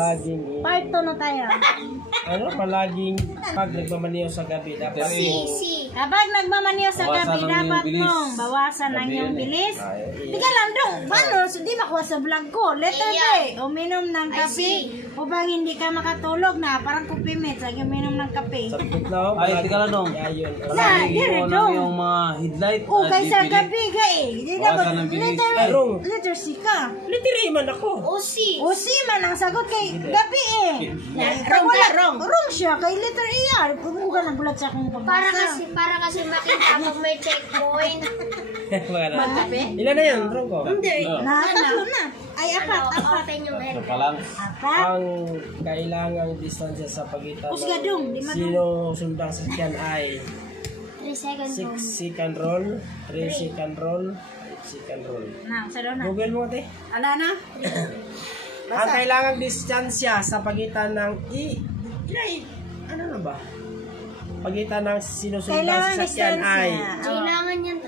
palaging Part 2 na tayo. palaging pag nagmamaniho sa gabi dapat Kapag nagmamaniho sa gabi, dapat mong bawasan ang iyong bilis. Tika lang dong, paano? Di makuha sa vlog ko. Letter day, uminom ng kape upang hindi ka makatulog na. Parang kupimit, lagi uminom ng kape. Ay, tika lang dong. Dire dong. Yung mga headlight. Kaysa gabi ka eh. Di dapat, letter C ka. Letter A man ako. O C man ang sagot kay gabi eh. Wrong siya, kay letter A yan. Kumuha ng bulat sa akong pagbasa. Para kasi makita pag may checkpoint. Ilan na yan, Ronco? Hindi. Tatlo na. Ay, apat. Open yung head. Apat. Ang kailangang distansya sa pagitan Usgadong, ng sino sundang sasakyan ay 3 seconds. 6 second roll, 3 second roll, 8 second roll. Sa doon na. Google mo, te. Ala na. Ang kailangang distansya sa pagitan ng ano na ba? Pagitan ng sinusundang sasakyan ay Kailangan yan.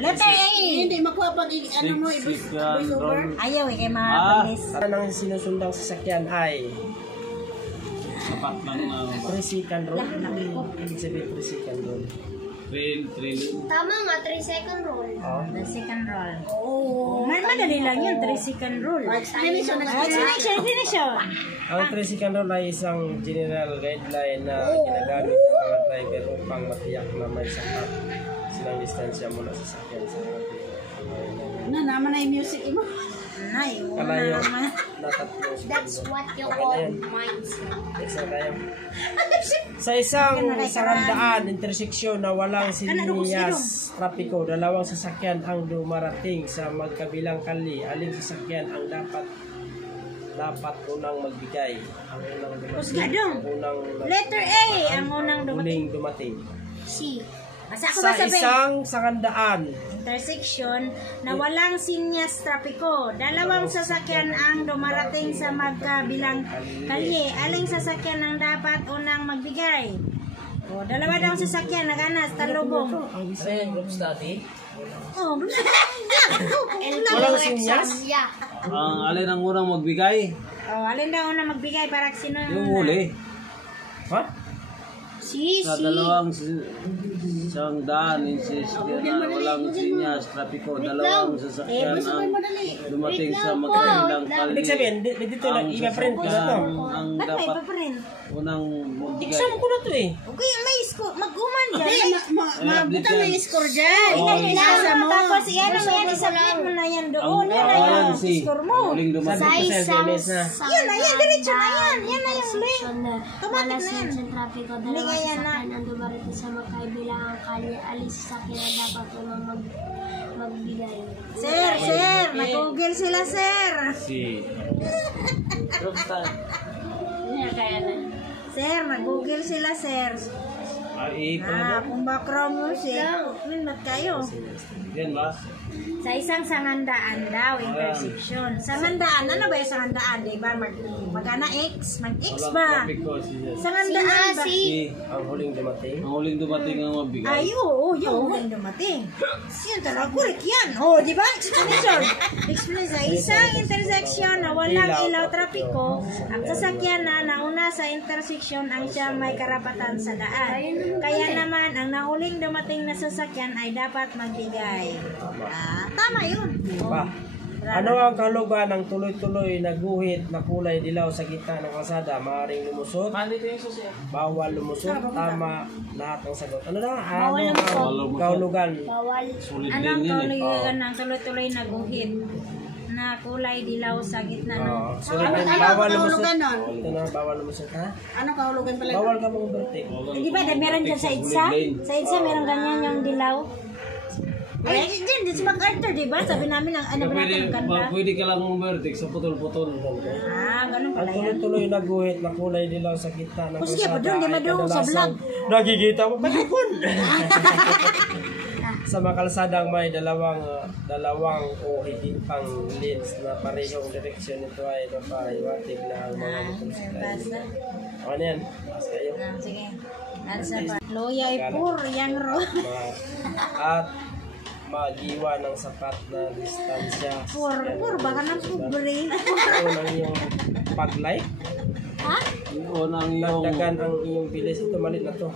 Letter A. Hindi makuha pag ano mo roll. Ayaw eh, kay mga palis. ang sinusundang sasakyan ay Sapat lang na. 3 second roll. Ibig sabihin 3 second roll. Tama nga, 3 second roll. The second roll. Madali lang yun, 3 second roll. Explanation. Ang 3 second roll ay isang general guideline na ginagamit ng mga driver upang matiyak na may sapat silang distansya mula sa sasakyan sa harap. naman na yung music mo. Nay, Kalayo naman. na 3 That's what you call mindset. Sa isang sarandaan interseksyon na walang sinyas trapiko, dalawang sasakyan ang dumarating sa magkabilang kali. Aling sasakyan ang dapat unang magbigay? Ang unang Usgadong. Letter A ang unang dumating. C. Sa isang sarandaan intersection na walang sinyas trapiko, dalawang sasakyan ang dumarating sa magkabilang kalye. Aling sasakyan ang dapat unang magbigay? Dalawa daw sasakyan na ganas, talubong. Group study? Walang sinyas? Yeah. Ang alin ang unang magbigay? Alin daw unang magbigay para sino Yung huli. Ha? Sa dalawang isang daan, na walang sinyas, trapiko, dalawang sasakyan ang dumating sa magkabilang kalye. Ibig sabihin, dito lang, ipa-print ko na to. Ang dapat unang magbigay. Exam ko na to eh. Okay, may score. Mag-uman dyan. Mabuta may score dyan. Tapos yan mo yan, isubmit mo na yan doon. Yan na yung score mo. Huling dumating. Yan na yan, diretso na yan. Yan na yung link. Wala sa trapiko, dalawang sasakyan ang dumarating sa magkabilang kalye. Aling sasakyan ang dapat unang magbigay. Sir, mag-google sila, sir. Group study. Sir, mag-google sila, sir. Kung background music, minat kayo. Yan ba? Sa isang sangandaan daw, intersection. Sangandaan, ano ba yung sangandaan? Diba? Mag-ana X? Mag-X ba? Sangandaan ba? Ang huling dumating. Ang huling dumating ang magbigay. Ay, oo, yung huling dumating. Yan talaga, correct yan. Di ba? Explanation. Explanation. Sa isang intersection na walang ilaw trapiko, ang sasakyan na nauna sa intersection ang siya may karapatan sa daan. Kaya naman, ang nahuling dumating na sasakyan ay dapat magbigay. Tama yun. Ano ang kahulugan ng tuloy-tuloy na guhit na kulay dilaw sa gitna ng kalsada? Maaaring lumusot? Bawal lumusot? Tama lahat ng sagot. Ano na? Ano ang kahulugan? Anong kahulugan ng tuloy-tuloy na guhit na kulay dilaw sa gitna ng... Bawal lumusot. Ito na, bawal lumusot ha? Anong kahulugan pala? Bawal ka mong overtake. Di ba, meron dyan sa EDSA? Sa EDSA meron ganyan yung dilaw. Ay, dyan sa MacArthur, di ba? Sabi namin, ano ba natin ang ganda? Pwede ka lang umbertik sa putol-putol. Ganun pala Ang yan. tuloy-tuloy na guhit na kulay dilaw sa gitna ng Sige, kalsada di madung sa vlog. Nagigita mo, pagkakun! Sa mga kalsadang may dalawang o higit pang lanes na parehong direksyon, ito ay mapahiwatig na ang mga motorsiklo. Ano yan? Mas kayo. Sige. Loyay pur, yang ro. At mag-iwan ng sapat na distansya. Pur, baka nang pobre. Ito ang iyong pag-like. Ha? Yun ang iyong... Dagdagan ang iyong bilis. Ito malit na to.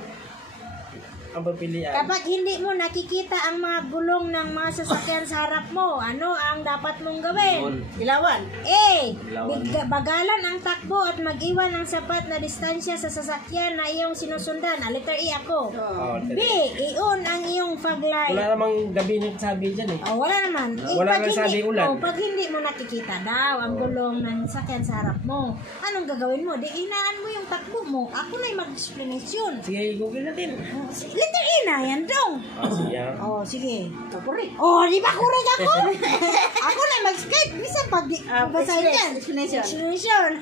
Ang pagpilian. Kapag hindi mo nakikita ang mga gulong ng mga sasakyan sa harap mo, ano ang dapat mong gawin? Ilawan. A. Ilawan mo. Bagalan ang takbo at mag-iwan ng sapat na distansya sa sasakyan na iyong sinusundan. Letter E ako. Oh, B. I-on ang iyong fog light. wala namang gabi nito sabi dyan eh. Oh, wala naman. Wala pag nang sabi hindi, ulan. pag hindi mo nakikita daw ang gulong ng sasakyan sa harap mo, anong gagawin mo? Di inaan mo yung takbo mo. Ako na yung mag-explanation. Sige, google natin. Letter E na, yan dong. Sige. Oh, sige. Correct. Oh, di ba correct ako? Ako na mag-Skype. Minsan pag basahin yan. Explanation.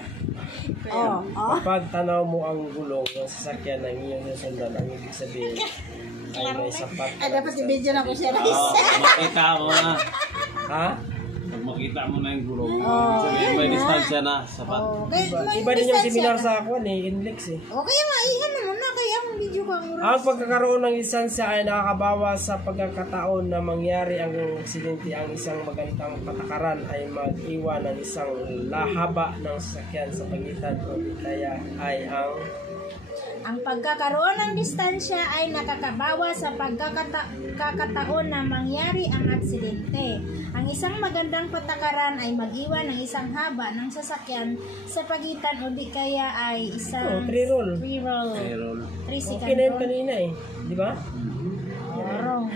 Oh, oh. Kapag tanaw mo ang gulong ng sasakyan ng iyong susundan, ang ibig sabihin ay may sapat na Dapat i-video na ko siya. Makita mo na. Ha? Pag makita mo na yung gulong. Sabihin may distansya na. Sapat. Oh, kaya, Iba din yung seminar sa ako eh, Inlex eh. O kaya maihan mo na kaya ang video ka mura. Ang pagkakaroon ng lisansya ay nakakabawas sa pagkakataon na mangyari ang aksidente. Ang isang magandang patakaran ay mag-iwan ng isang lahaba ng sasakyan sa pagitan o di kaya ay Ang pagkakaroon ng distansya ay nakakabawa sa pagkakataon na mangyari ang aksidente. Ang isang magandang patakaran ay mag-iwan ng isang haba ng sasakyan sa pagitan o di kaya ay isang 3 roll. 3 roll. Meron. 3 second Okay na yun roll. kanina eh. Di ba? Wrong.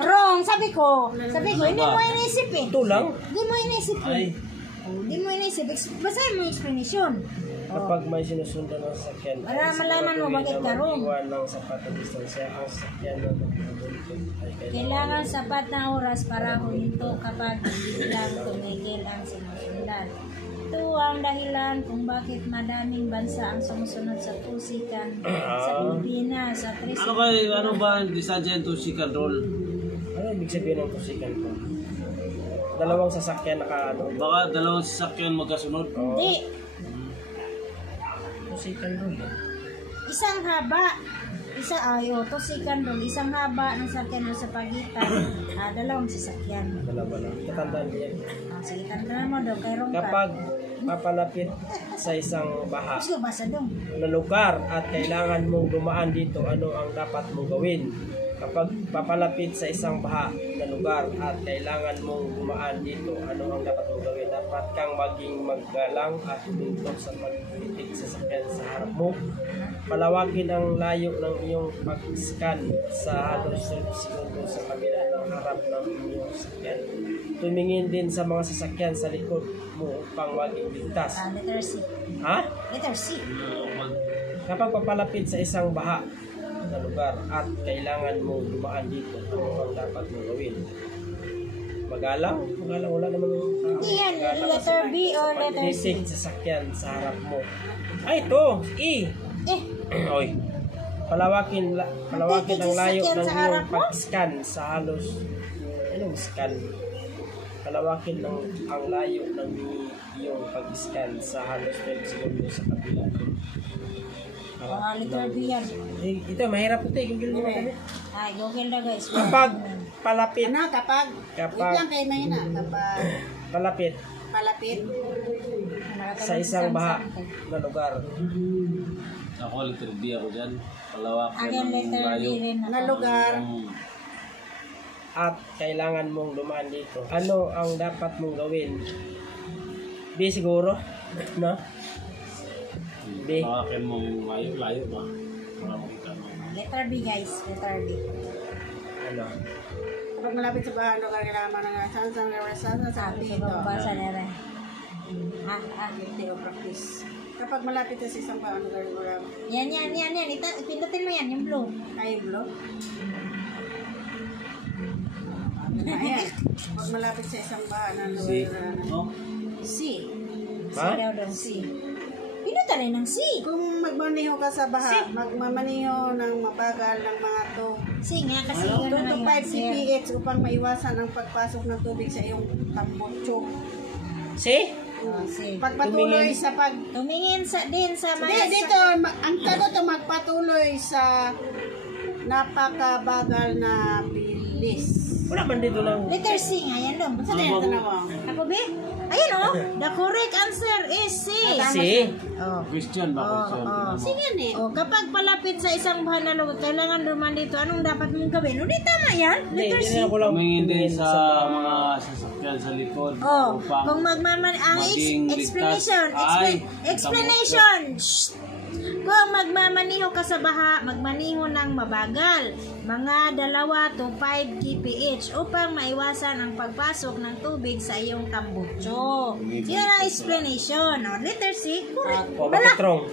Wrong! Sabi ko, hindi mo inisip eh. Ito lang. Hindi mo inisip eh. Ay. Hindi mo inisip. Basahin mo yung explanation. Kapag may sinusundan ng sasakyan, Para malaman mo bakit ka wrong. mag-iwan ng sapat na distansya ang sasakyan na nagpapabuntot ay Kailangan sapat na oras para huminto kapag biglang tumigil ang sinusundan. Ito ang dahilan kung bakit madaming bansa ang sumusunod sa tusikan sa Pilipinas at Ano ba yung distansya yung tusikan roll? Ano ibig sabihin ng tusikan ko? Dalawang sasakyan naka Baka dalawang sasakyan magkasunod. Hindi. Tusikan doon. Isang haba. Tusikan doon. Isang haba ng sakyan sa pagitan. Dalawang sasakyan. Dalawa lang. Katandaan niya. Sige, tandaan mo daw. Kay Rongkat. Kapag papalapit sa isang baha Gusto basa doon. na lugar at kailangan mong dumaan dito, ano ang dapat mong gawin? Kapag papalapit sa isang baha na lugar at kailangan mong dumaan dito, ano ang dapat mong gawin? Dapat kang maging maggalang at dito sa pagtitig sa sakyan sa harap mo. Palawakin ang layo ng iyong pag-scan sa halos 12 segundo sa kabila ng harap ng iyong sasakyan. Tumingin din sa mga sasakyan sa likod mo upang maging ligtas. Letter C. Ha? Letter C. Kapag papalapit sa isang baha na lugar at kailangan mong dumaan dito, ano ang dapat mong gawin? Magalang? Magalang, wala naman yung Hindi yan. Letter B or letter C. titig sa sakyan sa harap mo. Ay, ito! E! Oy. Palawakin Titig ang sa layo sakyan ng sa harap iyong mo? pag-scan sa halos... Anong scan? Palawakin ang layo ng iyong pag-scan sa halos 12 segundo sa kabila. Letter B yan. Ito, mahirap ito. Google mo kami. Ay, Google na guys. Kapag palapit, Ano, kapag, wait lang kayo mahina, kapag palapit palapit, sa isang baha na lugar. Ako, letter D ako dyan. Palawakin Again, ng letter B layo. rin. na lugar, At kailangan mong dumaan dito. Ano ang dapat mong gawin? B siguro? No? B. Palawakin mong layo ba? Para makita mo. Letter B guys. Letter B. Ano? kapag malapit sa bahan, lugar, kailangan mo ng saan Sabi sabi ko ito. basa na rin. Activity o practice. Kapag malapit sa isang bahan, lugar, Yan. Ipindutin mo yan. Yung blue. ay blue. Ayan. Kapag malapit sa isang bahan, Si, lugar, no? C. Ha? Daw C. Pindutan rin ng C. Kung magmaniho ka sa baha, magmamaniho ng mabagal ng mga C nga kasi yun 2 na to 5 kph upang maiwasan ang pagpasok ng tubig sa iyong tambutso. C? C. Pagpatuloy sa pag... Tumingin din sa mga... Dito, ang tago to magpatuloy sa napakabagal na Liz. Wala man dito lang. Letter C nga yan dong. Saan na yung tanawa? Ako ba? Ayun oh. The correct answer is C. C. Oh. Question ba? Question. Sige ni. Oh, kapag palapit sa isang bahan na lugar, kailangan duman dito. Anong dapat mong gawin? O, di tama yan. Hindi, Letter C. hindi na ako lang. Tumingin din sa mga sasakyan sa likod. Oh, upang kung ang maging explanation, ligtas. Ay, explanation. Shh. Kung magmamaniho ka sa baha, magmaniho ng mabagal, mga 2 to 5 kph upang maiwasan ang pagpasok ng tubig sa iyong tambutso. Yan ang explanation. O, letter C, correct. Oh, bakit wrong?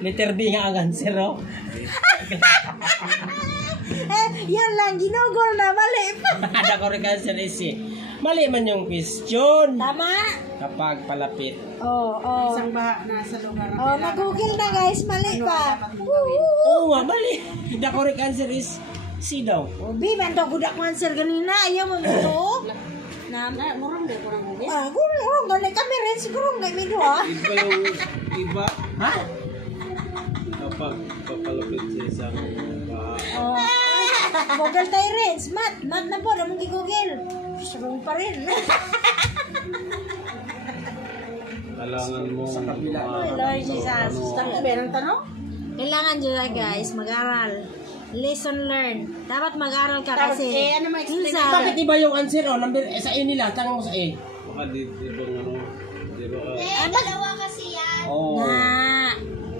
Letter B nga ang answer, oh. Yan lang, ginugol na, mali pa. The correct answer is C. Mali man yung question. Tama? Kapag palapit. Oo, oo. Isang baha na sa lugar. Oh, nag-google na guys, mali pa. Dapat mong gawin. Oo nga, mali. The correct answer is C daw. Oh, B, man to budak mo answer ganina, ayaw mo mo. Na, murang din ko ng Google. Ah, guro, ganun kami rin siguro ng mido ah. Iba yung iba Ha? kapag papalapit sa isang baha. Oh. Google tayo rin, mat na po, namang gi-google. Sabang pa rin. Kailangan mo Sa kabila. Ay, Lord Jesus. Tanong ba ng tanong? Kailangan dyan guys, mag-aral. Lesson learned. Dapat mag-aral ka Tapos, kasi. ano ma-explain? minsan, Bakit iba yung answer, oh? Number, sa A nila, tanong mo sa A. Baka di ba di ba Dalawa kasi yan. oh na.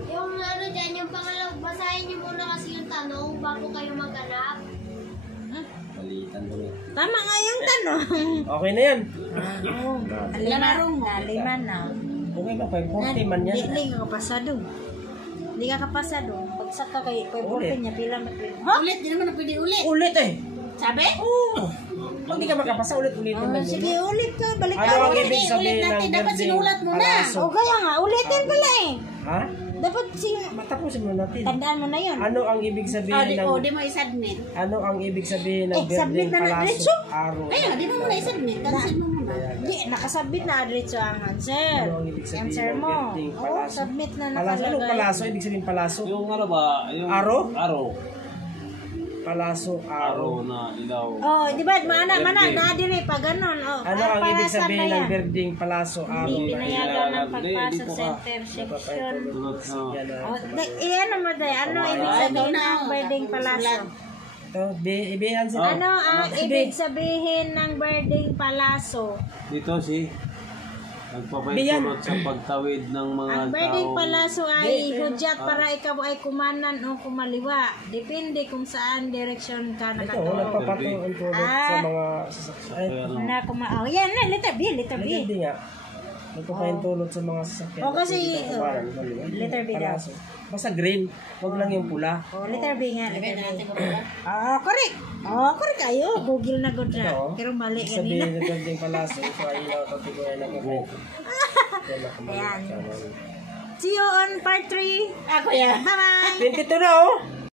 Yung ano dyan, yung pangalaw, basahin niyo muna kasi yung tanong bago kayo maghanap. Palitan mo. Tama nga yung tanong. Okay na yan. Lima na. Okay ba? 540 man yan. Hindi ka kapasado. Hindi ka kapasado. Pagsak ka kay Ulit. niya, pila na. Ulit, di naman na pwede ulit. Ulit eh. Sabi? Oo. Pag di ka makapasa, ulit-ulitin Oh, lang yun. sige, ulit ka. Balik ka. Ano ang ulit. ibig sabihin ulit natin. ng Dapat building sinulat mo na. palaso? O kaya nga, ulitin pala eh. Ha? Dapat Matapusin mo natin. tandaan mo na yun. Ano ang ibig sabihin ng Di mo i-submit. ano ang ibig sabihin ng submit building na na, palaso? diretso. Araw. Ayun, di mo muna i-submit. Cancel mo muna. Hindi, nakasubmit na diretso ang answer. Ano ang ibig sabihin Answer ng mo. building Oo, palaso? submit na Palaso, anong nakalagay. palaso? Ibig sabihin palaso? yung ano ba yung Aro? aro Palaso, aro araw. na ilaw. Oh, di ba? Mana, nadiri pa ganon. Oh, Ano ang ibig palasan sabihin na ng yan. building palaso, araw? Hindi pinayagan ng Hindi, pagpasok dito sa ka. intersection. Tulad sa Yan Oh, na. ano mo day? Ano ibig sabihin ng birding palaso? Ito, ibihan sila. Ano ang ibig sabihin ng birding palaso? dito si nagpapaitulot sa pagtawid ng mga Ang birding tao. palaso ay hudyat para ikaw ay kumanan o kumaliwa. Depende kung saan direksyon ka Ito, nakatuon. nagpapatulong ang tulog sa mga sasakyan. Ay, Kaya ano, Na oh, yan na, letter B, letter B. hindi nga. Nagpapahintulot sa mga sasakyan. O, kasi, Hindi ka kumanan, mali. letter B daw. Palaso. Basta green, wag lang yung pula. Oh, letter B nga, letter B. Correct. Oh, correct kayo. Google na good na. Ito, Pero mali ibig kanina. sabihin ng building palaso, ito ay ilaw, tapos ay nagpapahintulot. Ayan. See you on part 3. Ako yan. Bye-bye. 22 na oh!